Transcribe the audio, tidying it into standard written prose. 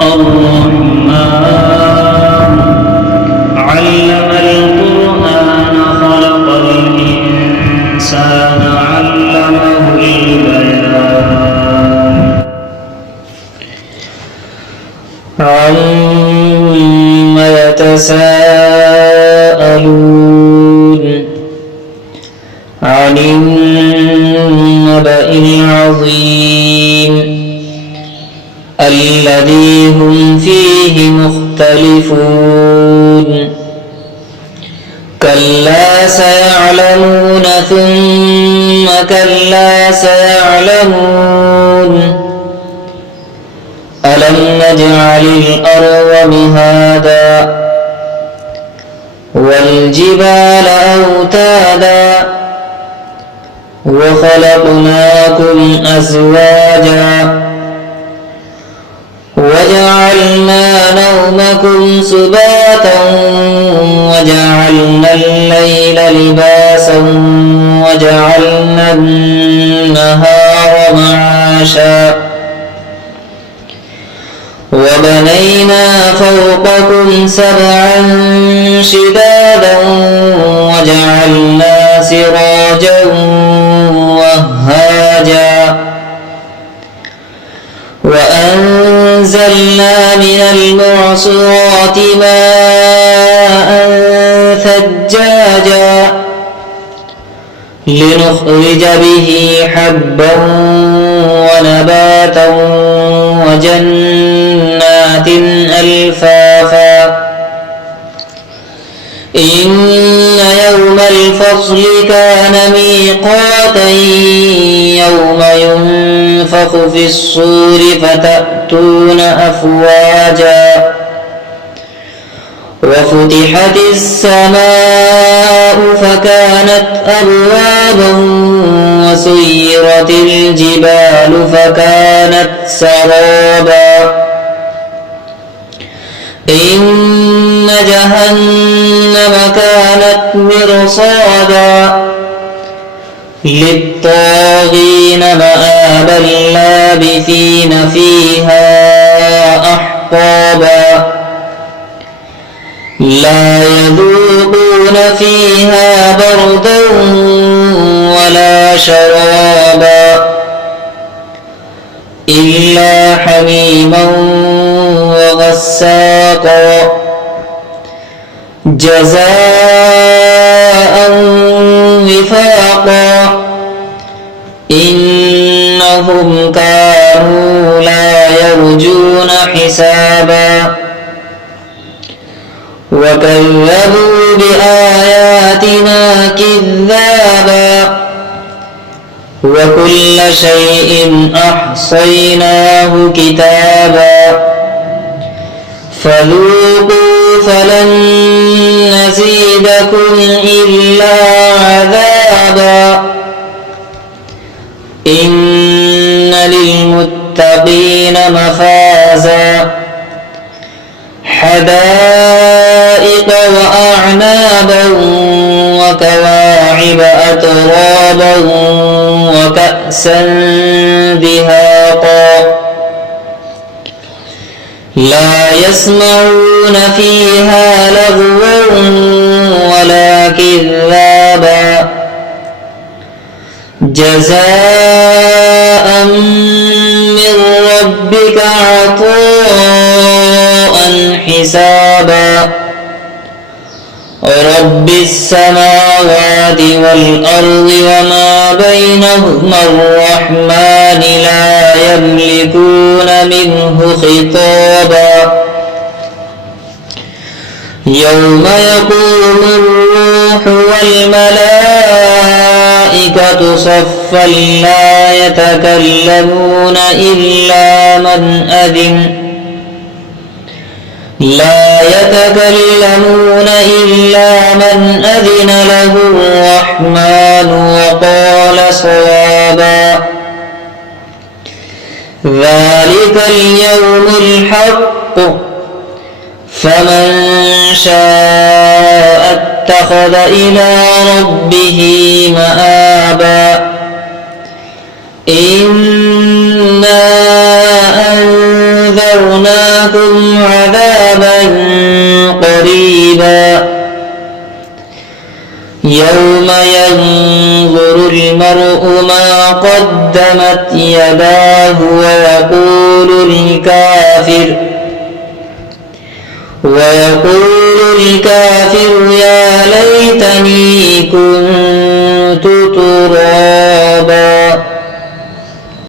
الرحمن علم القرآن خلق الإنسان علمه البيان عم يتساءلون عن النبأ العظيم الذي هم فيه مختلفون كلا سيعلمون ثم كلا سيعلمون ألم نجعل الأرض مهادا والجبال أوتادا وخلقناكم أزواجا وجعلنا نومكم سباتا وجعلنا الليل لباسا وجعلنا النهار معاشا وبنينا فوقكم سبعا شدادا وجعلنا سراجا وهاجا وأنزلنا من المعصرات ماء ثجاجا لنخرج به حبا ونباتا وجنات ألفافا إن يوم الفصل كان ميقاتا يوم ينفخ في الصور فتأتون أفواجا وفتحت السماء فكانت أبوابا وسيرت الجبال فكانت سرابا إن جهنم كانت مرصادا للطاغين مآبا لابثين فيها أحقابا لا يذوقون فيها بردا ولا شرابا إلا حميما وغساقا جزاء وفاقا إنهم كانوا لا يرجون حسابا وكذبوا بآياتنا كذابا وكل شيء أحصيناه كتابا فذوقوا فلن نزيدكم إلا عذابا إن للمتقين مفازا حدائق وأعنابا وكواعب أترابا وكأسا دهاقا لا يسمعون فيها لغوا ولا كذابا جزاء من ربك عطاء حسابا رب السماوات والأرض وما بينهما الرحمن لا يملكون منه خطابا يوم يقوم الروح والملائكة صفا لا يتكلمون إلا من أذن له الرحمن وقال صوابا ذلك اليوم الحق فمن شاء اتخذ إلى ربه مآبا إنا أنذرناكم أنذرناكم عذابا قريبا يوم ينظر المرء ما قدمت يداه ويقول الكافر يا ليتني كنت ترابا